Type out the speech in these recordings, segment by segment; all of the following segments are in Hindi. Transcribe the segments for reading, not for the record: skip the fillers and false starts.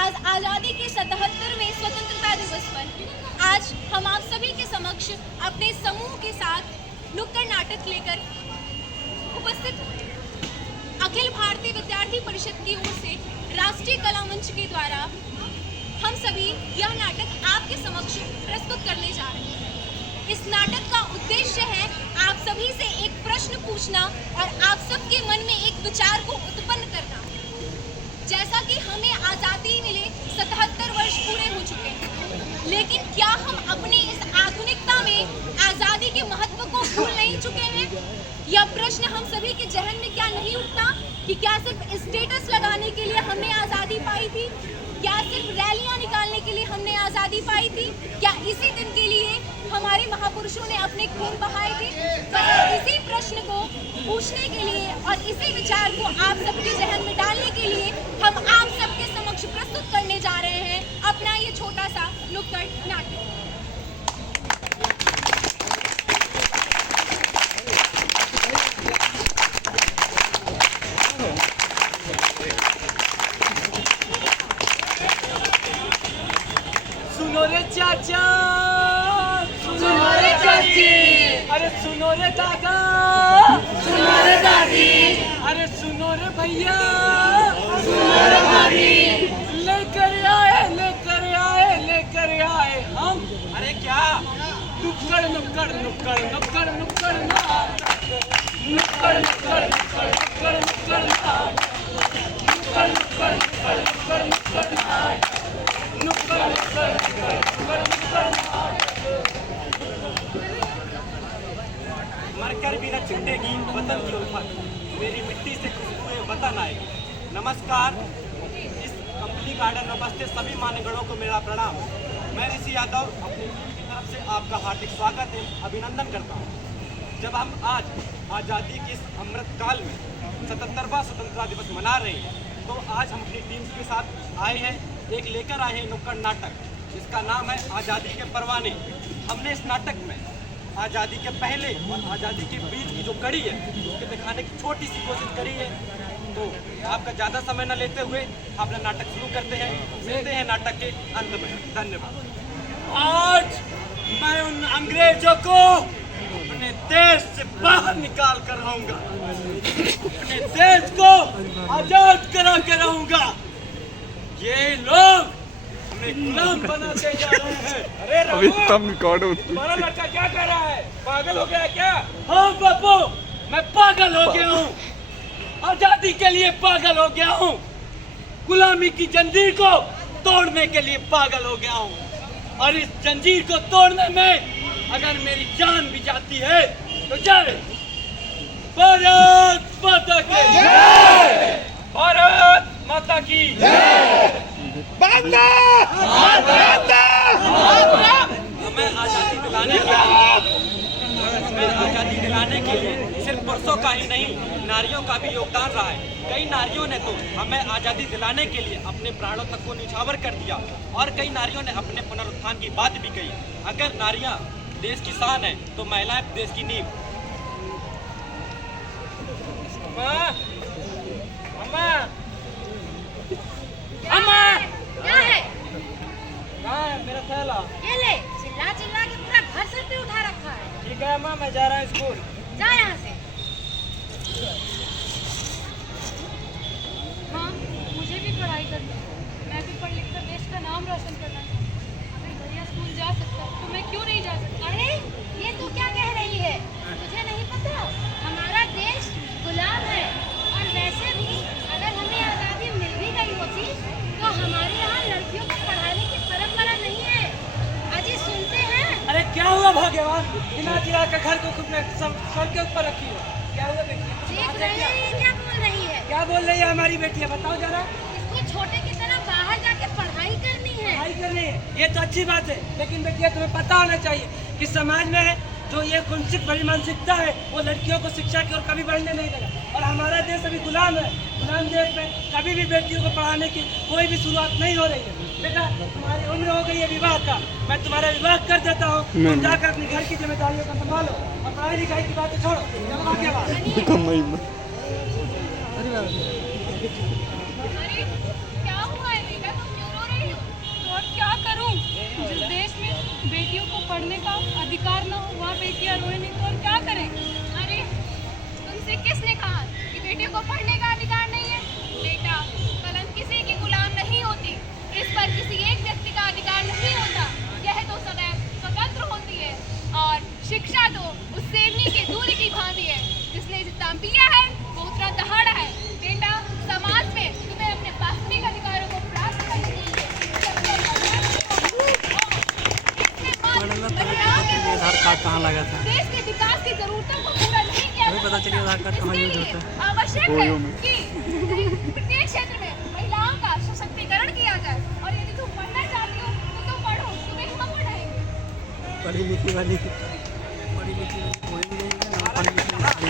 आज आज़ादी के 77वें स्वतंत्रता दिवस पर आज हम आप सभी के समक्ष अपने समूह के साथ नुक्कड़ नाटक लेकर उपस्थित अखिल भारतीय विद्यार्थी परिषद की ओर से राष्ट्रीय कला मंच के द्वारा हम सभी यह नाटक आपके समक्ष प्रस्तुत करने जा रहे हैं। इस नाटक का उद्देश्य है आप सभी से एक प्रश्न पूछना और आप सबके मन में एक विचार को उत्पन्न करना। जैसा कि हमें आज़ादी मिले 77 वर्ष पूरे हो चुके हैं, लेकिन क्या हम अपने इस आधुनिकता में आज़ादी के महत्व को भूल नहीं चुके हैं? यह प्रश्न हम सभी के जहन में क्या नहीं उठता कि क्या सिर्फ स्टेटस लगाने के लिए हमने आज़ादी पाई थी? क्या सिर्फ रैलियां निकालने के लिए हमने आज़ादी पाई थी? क्या इसी दिन के लिए हमारे महापुरुषों ने अपने खून बहाए थे? बस इसी प्रश्न को पूछने के लिए और इसी विचार को आप सबके जहन में डालने के लिए हम आप सबके समक्ष प्रस्तुत करने जा रहे हैं अपना ये छोटा सा नुक्कड़ नाटक। सुनो रे चाचा, सुनो रे चाची, अरे सुनो रे दादा, सुनो रे दादी, अरे सुनो रे भैया, सुनो रे भाभी, लेकर आए हम। अरे क्या नुक्कड़ नुक्कड़ नुक्कड़ नुक्कड़ नुक्कड़ नाटक, नुक्कड़ नुक्कड़ नुक्कड़ नुक्कड़ नुक्कड़ नाटक, नुक्कड़ नुक्कड़ नुक्कड़ नुक्कड़ नुक्कड़ नाटक, नुक्कड़ नुक्कड़ नुक्कड़ नुक्कड़ नुक्कड़ नाटक। मरकर भी न छूटेगी वतन की उल्फत, मेरी मिट्टी से खुशबुए वतन आएगी। नमस्कार, इस कंपनी गार्डन में उपस्थित सभी मान्यगणों को मेरा प्रणाम। मैं ऋषि यादव अपनी टीम की तरफ से आपका हार्दिक स्वागत एवं अभिनंदन करता हूँ। जब हम आज आज़ादी के इस अमृत काल में 77वां स्वतंत्रता दिवस मना रहे हैं, तो आज हम अपनी टीम के साथ आए हैं, लेकर आए हैं नुक्कड़ नाटक, जिसका नाम है आज़ादी के परवाने। हमने इस नाटक में आज़ादी के पहले और आज़ादी के बीच की जो कड़ी है उसके दिखाने की छोटी सी कोशिश करी है। तो आपका ज़्यादा समय न लेते हुए अपना नाटक शुरू करते हैं। मिलते हैं नाटक के अंत में। धन्यवाद। आज मैं उन अंग्रेजों को अपने देश से बाहर निकाल कर रहूंगा, अपने देश को आजाद करा के रहूंगा। ये लोग हमें गुलाम बनाते जा रहे हैं। अरे तुम्हारा लड़का क्या कर रहा है? पागल हो गया क्या? हाँ बापू, मैं पागल हो गया हूँ, आजादी के लिए पागल हो गया हूँ, गुलामी की जंजीर को तोड़ने के लिए पागल हो गया हूँ। और इस जंजीर को तोड़ने में अगर मेरी जान भी जाती है तो जय भारत माता की जय, भारत माता की जय। हमें आज़ादी दिलाने के लिए सिर्फ पुरुषों का ही नहीं, नारियों का भी योगदान रहा है। कई नारियों ने तो हमें आज़ादी दिलाने के लिए अपने प्राणों तक को न्यौछावर कर दिया, और कई नारियों ने अपने पुनरुत्थान की बात भी कही। अगर नारियां देश की शान है तो महिलाएं देश की नींव। क्या है? कहाँ है मेरा थैला? ये ले, चिल्ला चिल्ला के पूरा घर सर पे उठा रखा है। ठीक है अम्मा, मैं जा रहा हूँ स्कूल। जा यहाँ से। हाँ, मुझे भी पढ़ाई करनी है। मैं भी पढ़ लिख कर देश का नाम रोशन करना चाहती हूँ। अगर भैया स्कूल जा सकता है तो मैं क्यों नहीं जा सकती? अरे ये तू क्या कह रही है? तुझे नहीं पता हमारा देश गुलाम है, और वैसे भी अगर हमें आज़ादी मिल भी गई होती तो हमारे यहाँ लड़कियों को पढ़ाने की परंपरा नहीं है। अजी सुनते हैं? अरे क्या हुआ भाग्यवान? बिना चिरा के घर को सर के ऊपर रखी हो। क्या हुआ बेटी? देख रही है ये क्या बोल रही है? क्या बोल रही है हमारी बेटी? बताओ जरा। इसको छोटे की तरह बाहर जाके पढ़ाई करनी है। पढ़ाई करनी है, ये तो अच्छी बात है, लेकिन बेटिया तुम्हें पता होना चाहिए कि समाज में जो ये कुंसित भरी मानसिकता है वो लड़कियों को शिक्षा की ओर कभी बढ़ने नहीं देगा। और हमारा देश अभी गुलाम है, गुलाम देश में कभी भी बेटियों को पढ़ाने की कोई भी शुरुआत नहीं हो रही है। बेटा तुम्हारी उम्र हो गई है विवाह का, मैं तुम्हारा विवाह कर देता हूँ, तुम जाकर अपने घर की जिम्मेदारियों को संभालो और पढ़ाई लिखाई की बातें छोड़ो। चलो आगे बात। अरे क्या हुआ है बेटा, तुम क्यों माँ बेटियां रोए नहीं तो और क्या करें? अरे तुमसे किसने कहा कि बेटियों को पढ़ने का अधिकार नहीं है? बेटा, कलम किसी की गुलाम नहीं होती, इस पर किसी एक व्यक्ति का अधिकार नहीं होता। यह तो सदैव स्वतंत्र होती है और शिक्षा तो उस शेरनी के दूध की भांति है, जिसने जितना पिया है वो उतना दहाड़ा है। बेटा, समाज में तुम्हें अपने वास्तविक अधिकारों को प्राप्त करने के लिए आधार कार्ड कहाँ लगा था? देश के विकास की जरूरतों को पूरा नहीं किया अभी पता चलिए आधार कार्ड कहाँ यूज होता है। आवश्यक है कि प्रत्येक क्षेत्र में महिलाओं का सशक्तिकरण किया जाए। और यदि तुम पढ़ना चाहती हो तो तुम पढ़ो, तुम्हें हम पढ़ाएंगे। पढ़ी लिखी वाली कोई भी नहीं है ना, पढ़ी लिखी वाली।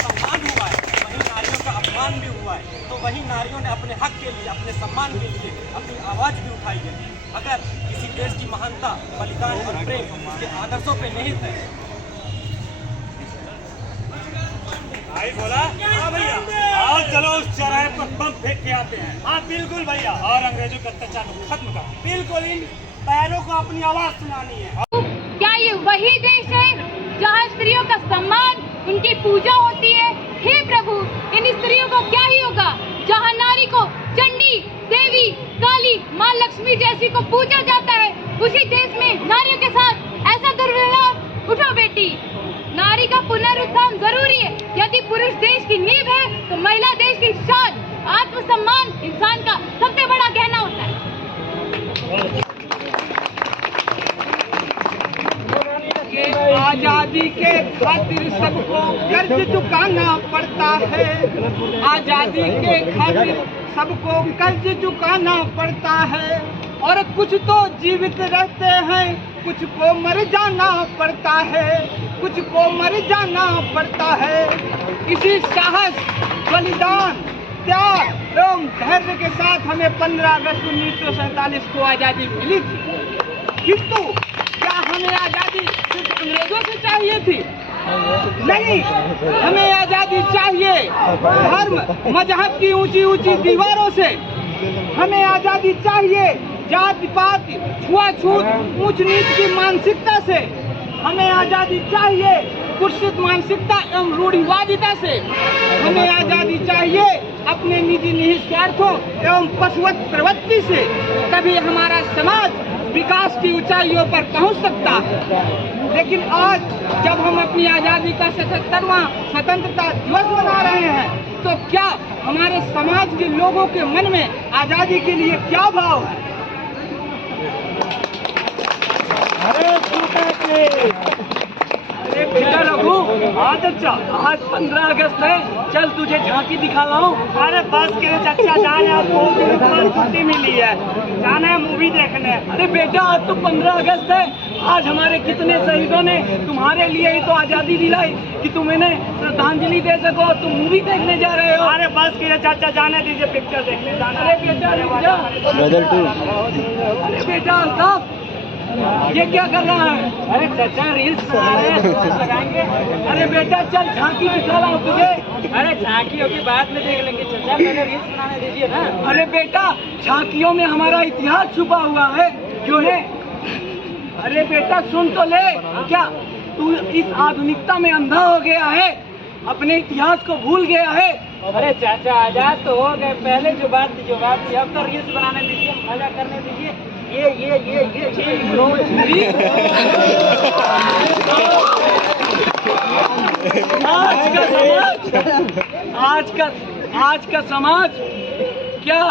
सम्मान हुआ है, वहीं नारियों का अपमान भी हुआ है। तो वहीं नारियों ने अपने हक के लिए, अपने सम्मान के लिए अपनी आवाज़ भी उठाई है। अगर किसी देश की महानता, बलिदान और प्रेम उसके आदर्शों पे निहित है। भाई बोला, हाँ भैया, आओ चलो उस चौराहे पर बम फेंक के आते हैं। हाँ बिल्कुल भैया, और अंग्रेजों का अत्याचार को खत्म कर। बिल्कुल, इन पैरों को अपनी आवाज सुनानी है। क्या ये वही देश है जहाँ स्त्रियों का सम्मान, उनकी पूजा होती है? हे प्रभु, इन स्त्रियों को क्या ही होगा जहाँ नारी को चंडी, देवी, काली, माँ लक्ष्मी जैसी को पूजा जाता है? उसी देश में नारियों के साथ ऐसा दुर्व्यवहार। उठो बेटी, नारी का पुनरुत्थान जरूरी है। यदि पुरुष देश की नींव है तो महिला देश की शान, आत्मसम्मान इंसान का सबसे बड़ा गहना होता है। आजादी के खातिर सबको कर्ज चुकाना पड़ता है। आजादी के खातिर सबको कर्ज चुकाना पड़ता है। और कुछ तो जीवित रहते हैं, कुछ को मर जाना पड़ता है, कुछ को मर जाना पड़ता है। इसी साहस, बलिदान, त्याग एवं धैर्य के साथ हमें 15 अगस्त 1947 को आजादी मिली थी। किंतु क्या हमें आजादी सिर्फ अंग्रेजों से चाहिए थी? नहीं, हमें आजादी चाहिए धर्म मजहब की ऊंची ऊंची दीवारों से। हमें आजादी चाहिए जाति पात, छुआछूत, ऊंच नीच की मानसिकता से। हमें आजादी चाहिए कुत्सित मानसिकता एवं रूढ़िवादिता से। हमें आजादी चाहिए अपने निजी निहित स्वार्थों एवं पशुवत प्रवृत्ति से। तभी हमारा समाज विकास की ऊंचाइयों पर पहुंच सकता है। लेकिन आज जब हम अपनी आजादी का 77वां स्वतंत्रता दिवस मना रहे हैं, तो क्या हमारे समाज के लोगों के मन में आजादी के लिए क्या भाव है? बेटा रघु, आज अच्छा, आज 15 अगस्त है, चल तुझे झांकी दिखा लाऊं। अरे बस के चचा जाने, आपको छुट्टी मिली है, जाना है मूवी देखने। अरे बेटा, आज तो 15 अगस्त है। आज हमारे कितने शहीदों ने तुम्हारे लिए ही तो आजादी दिलाई कि तुम इन्हें श्रद्धांजलि दे सको और तुम मूवी देखने जा रहे हो। अरे बस के चाचा जाने दीजिए, पिक्चर देखने जाना। अरे बेटा अरे बेटा अल्ताफ, ये क्या कर रहा है? अरे चाचा रील्स बना रहे हैं, लगाएंगे। अरे बेटा चल झांकी दिखा रहा हूँ तुझे। अरे झांकियों की बात में देख लेंगे चाचा, पहले रील्स बनाने दीजिए ना। अरे बेटा, झांकियों में हमारा इतिहास छुपा हुआ है, क्यों है? अरे बेटा सुन तो ले, क्या तू इस आधुनिकता में अंधा हो गया है? अपने इतिहास को भूल गया है? अरे चाचा आजाद तो हो गए, पहले जो बात थी अब तो रील्स बनाने दीजिए, मजा करने दीजिए। आज का समाज क्या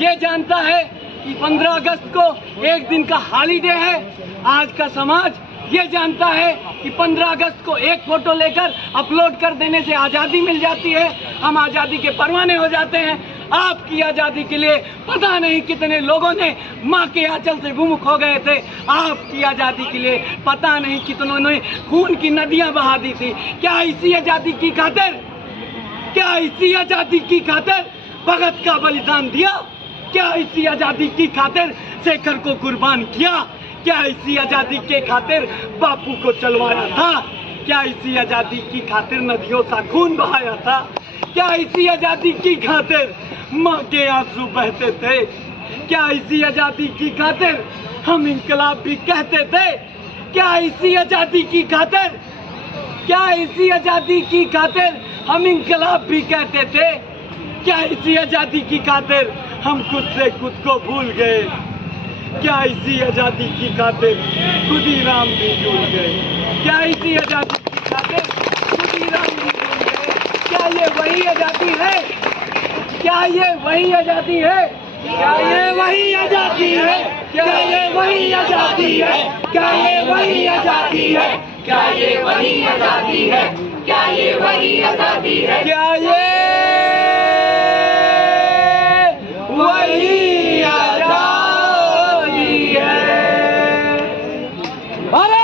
ये जानता है कि 15 अगस्त को एक दिन का हॉलीडे है? आज का समाज ये जानता है कि 15 अगस्त को एक फोटो लेकर अपलोड कर देने से आज़ादी मिल जाती है, हम आज़ादी के परवाने हो जाते हैं। आपकी आज़ादी के लिए पता नहीं कितने लोगों ने माँ के आंचल से विमुख हो गए थे। आपकी आज़ादी के लिए पता नहीं कितनों ने खून की नदियाँ बहा दी थी। क्या इसी आज़ादी की खातिर, क्या इसी आज़ादी की खातिर भगत का बलिदान दिया? क्या इसी आज़ादी की खातिर शेखर को कुर्बान किया? क्या इसी आज़ादी के खातिर बापू को चलवाया था? क्या इसी आज़ादी की खातिर नदियों सा खून बहाया था? क्या इसी आज़ादी की खातिर माँ के आंसू बहते थे? क्या इसी आज़ादी की खातिर हम इंकलाब भी कहते थे? क्या इसी आजादी की खातिर, क्या इसी आजादी की खातिर हम इंकलाब भी कहते थे? क्या इसी आजादी की खातिर हम खुद से खुद को भूल गए? क्या इसी आजादी की खातिर खुदीराम भी भूल गए? क्या इसी आजादी की खातिर खुदीराम भी भूल गए? क्या ये वही आजादी है? क्या ये वही आजादी है? क्या ये वही आजादी है? क्या ये वही आजादी है? क्या ये वही आजादी है? क्या ये वही आजादी है? क्या ये वही आजादी है? क्या ये वही आजादी है? भारत